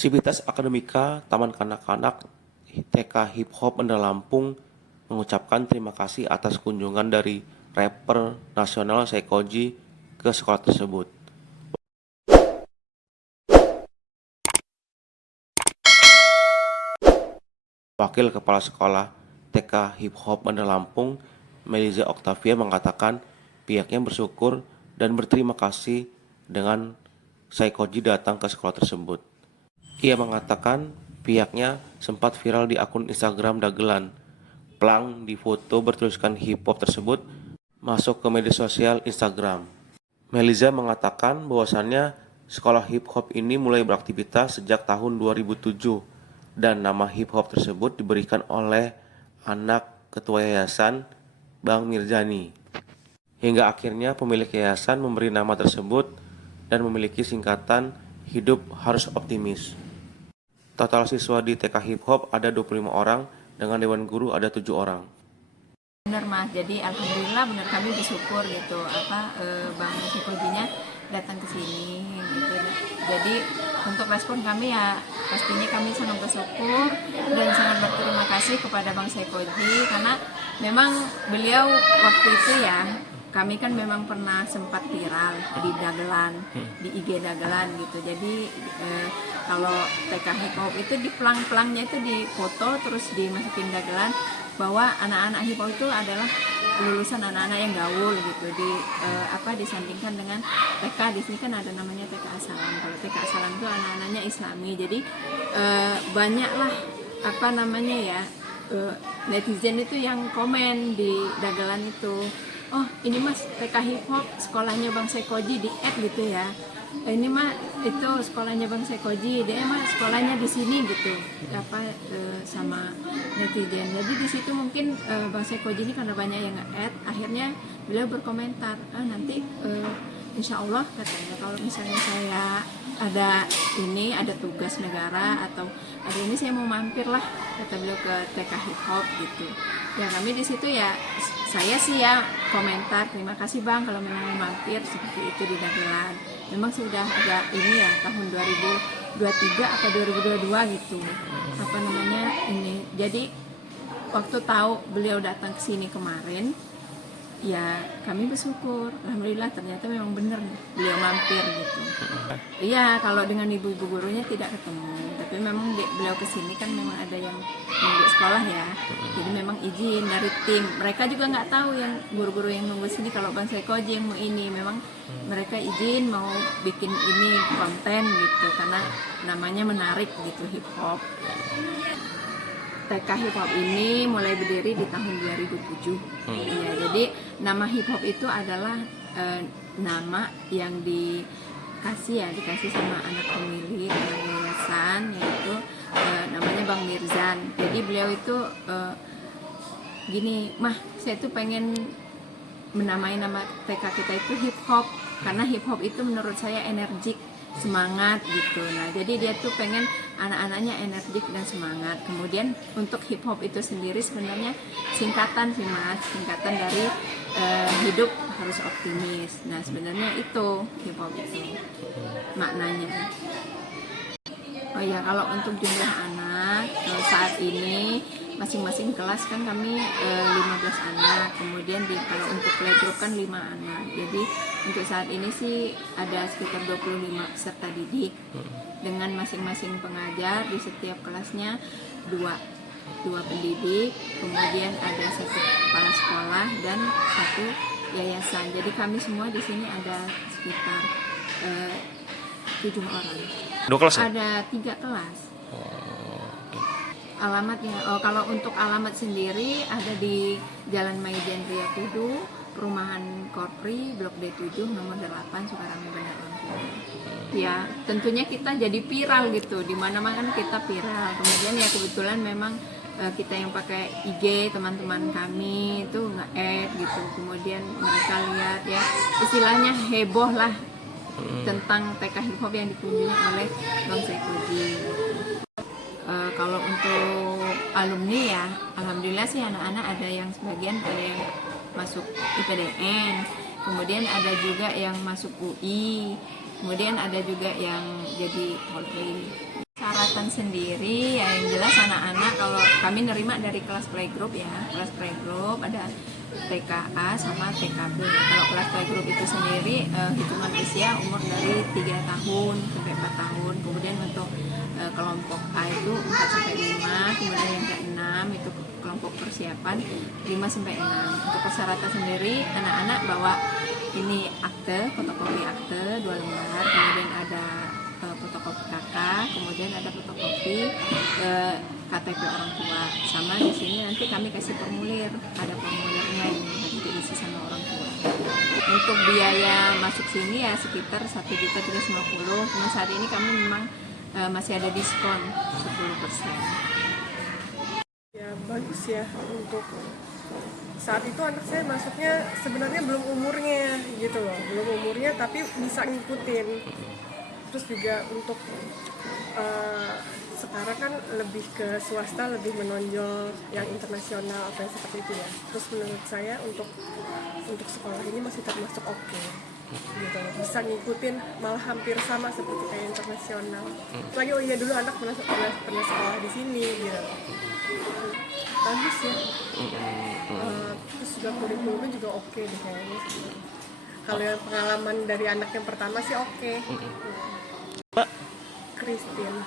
Sivitas Akademika Taman Kanak-kanak TK Hip Hop Bandar Lampung mengucapkan terima kasih atas kunjungan dari rapper nasional Sekoji ke sekolah tersebut. Wakil Kepala Sekolah TK Hip Hop Bandar Lampung, Meliza Octavia mengatakan pihaknya bersyukur dan berterima kasih dengan Sekoji datang ke sekolah tersebut. Ia mengatakan pihaknya sempat viral di akun Instagram dagelan. Plang di foto bertuliskan hip hop tersebut masuk ke media sosial Instagram. Meliza mengatakan bahwasannya sekolah hip hop ini mulai beraktivitas sejak tahun 2007 dan nama hip hop tersebut diberikan oleh anak ketua yayasan Bang Mirzani. Hingga akhirnya pemilik yayasan memberi nama tersebut dan memiliki singkatan Hidup Harus Optimis. Total siswa di TK Hip Hop ada 25 orang, dengan Dewan Guru ada 7 orang. Benar Mas, jadi alhamdulillah benar kami bersyukur gitu Bang Sekojinya datang ke sini gitu. Jadi untuk respon kami ya pastinya kami sangat bersyukur dan sangat berterima kasih kepada Bang Sekoji karena memang beliau waktu itu ya kami kan memang pernah sempat viral di dagelan, di IG dagelan gitu. Jadi kalau TK Hip Hop itu di pelang-pelangnya itu difoto terus dimasukin dagelan bahwa anak-anak hip hop itu adalah lulusan anak-anak yang gaul gitu disandingkan dengan TK di sini kan ada namanya TK Asalam. Kalau TK Asalam itu anak-anaknya Islami. Jadi banyaklah netizen itu yang komen di dagelan itu. Oh, ini Mas TK Hip Hop sekolahnya Bang Sekoji di add gitu ya. Ini mah itu sekolahnya Bang Sekoji, dia mah sekolahnya di sini gitu. Sama netizen. Jadi di situ mungkin Bang Sekoji ini karena banyak yang nge-add, akhirnya beliau berkomentar, nanti insya Allah katanya kalau misalnya saya ada tugas negara atau ada ini saya mau mampir lah kata beliau ke TK Hip Hop gitu. Ya kami di situ ya saya sih ya komentar terima kasih Bang kalau memang mampir seperti itu di dagelan. Memang sudah agak ini ya tahun 2023 atau 2022 gitu ini. Jadi waktu tahu beliau datang ke sini kemarin ya kami bersyukur, alhamdulillah ternyata memang benar beliau mampir gitu. Iya kalau dengan ibu-ibu gurunya tidak ketemu, tapi memang beliau kesini kan memang ada yang nunggu sekolah ya, jadi memang izin dari tim. Mereka juga nggak tahu yang guru-guru yang nunggu sini kalau Bang Sekoji yang mau ini, memang mereka izin mau bikin ini konten gitu karena namanya menarik gitu hip hop. TK Hip Hop ini mulai berdiri di tahun 2007. Ya, jadi nama hip hop itu adalah nama yang dikasih sama anak pemilik anak yayasan yaitu namanya Bang Mirzan. Jadi beliau itu gini, mah saya tuh pengen menamai nama TK kita itu hip hop karena hip hop itu menurut saya energik, semangat gitu. Nah jadi dia tuh pengen anak-anaknya energik dan semangat. Kemudian untuk hip hop itu sendiri sebenarnya singkatan sih Mas, singkatan dari hidup harus optimis. Nah sebenarnya itu hip hop itu maknanya. Oh ya kalau untuk jumlah anak saat ini masing-masing kelas kan kami 15 anak, kemudian kalau untuk playgroup kan 5 anak. Jadi untuk saat ini sih ada sekitar 25 peserta didik dengan masing-masing pengajar di setiap kelasnya dua pendidik, kemudian ada 1 kepala sekolah dan 1 yayasan. Jadi kami semua di sini ada sekitar 7 orang. 2 kelas ya? Ada 3 kelas. Alamatnya, kalau untuk alamat sendiri ada di Jalan Majen Ria Tudu, Perumahan Korpri, Blok D7, nomor 8, Sukarame Bandar Lampung. Ya, tentunya kita jadi viral gitu, di mana-mana kita viral. Kemudian ya kebetulan memang kita yang pakai IG, teman-teman kami itu nge-add gitu. Kemudian mereka lihat ya, istilahnya heboh lah tentang TK Hip Hop yang dikunjungi oleh Bang Sekoji. Kalau untuk alumni ya, alhamdulillah sih anak-anak ada yang sebagian ada yang masuk IPDN, kemudian ada juga yang masuk UI, kemudian ada juga yang jadi polri. persyaratan sendiri ya, yang jelas anak-anak kalau kami nerima dari kelas playgroup ya, kelas playgroup ada TKA sama TKB. Kalau kelas playgroup itu sendiri hitungan usia umur dari 3 tahun sampai 4 tahun. Kemudian untuk kelompok A itu 4 sampai 5, kemudian yang ke-6 itu kelompok persiapan 5 sampai 6. Untuk persyaratan sendiri anak-anak bawa ini akte, fotokopi akte 2 lembar, kemudian ada fotokopi KK, kemudian ada fotokopi KTP orang tua. Sama di sini nanti kami kasih formulir, ada formulirnya ini nanti diisi sama orang tua. Untuk biaya masuk sini ya sekitar 1.350.000, cuma saat ini kami memang masih ada diskon 10%. Ya bagus ya, untuk saat itu anak saya masuknya sebenarnya belum umurnya gitu loh, belum umurnya tapi bisa ngikutin. Terus juga untuk sekarang kan lebih ke swasta, lebih menonjol yang internasional apa yang seperti itu ya. Terus menurut saya untuk sekolah ini masih termasuk oke. Gitu loh, bisa ngikutin malah hampir sama seperti kayak internasional. Lagi oh iya dulu anak pernah sekolah di sini gitu. Bagus ya. Terus juga kurikulumnya juga oke deh kayaknya. Kalau yang pengalaman dari anak yang pertama sih oke. Pak, Christine.